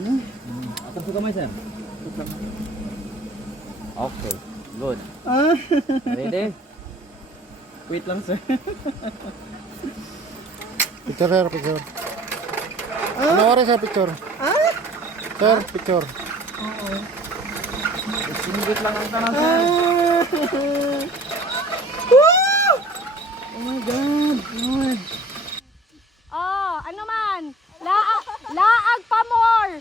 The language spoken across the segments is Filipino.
ani. Atap sa kamay, sir. Okay, good. Ready? Wait lang sir. Picture sir, picture. Ano oras sa picture? Sir, picture. Sinigit lang ang tanong, sir. Oh my God. God. Oh, ano man? Laag pa more.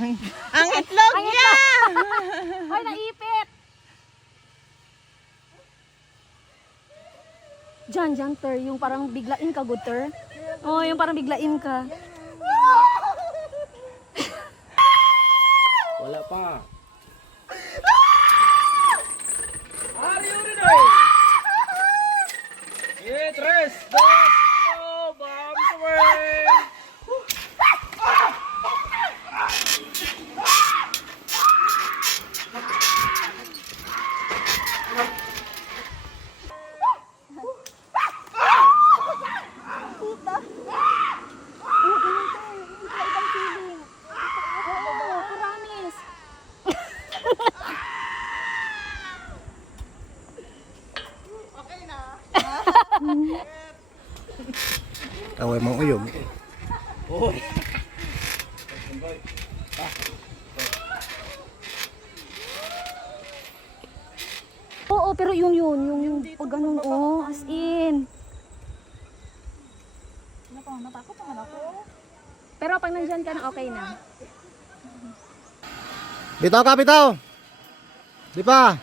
Ang itlog niya! Ay, naipit. Diyan, ter. Yung parang biglain ka, good, ter. Oh, yung parang biglain ka. Wala pa. Are you ready? It rest. Dino, bombs away. Promise. Away mong uyog. Oo, pero yung pag ganun, oh, as in. Natakot naman ako. Pero pag nandyan ka na, okay na. Bitaw ka, bitaw. Di pa.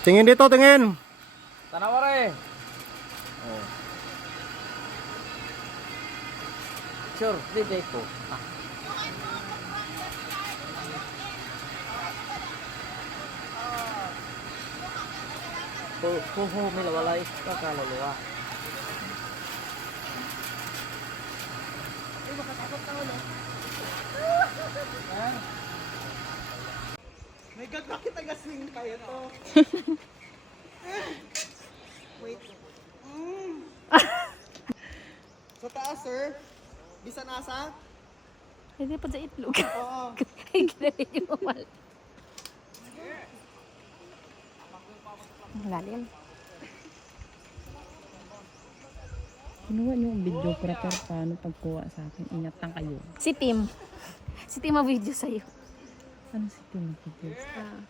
Tingin dito, tingin. Tanaware. Oh. Sure, dito ko. May lawalay ka kaluluwa. My God, bakit taga-swing kayo to? Wait. Sa taas, sir. Bisa nasa? Hindi pa sa itlog. Oo. Ay, ginawin mo mal. Lalim. Kinuha niyo ang video para paano pagkuha sa akin. Ingat lang kayo. Si Tim. Si Tim ang video sa'yo. Ano si Tim? Ah.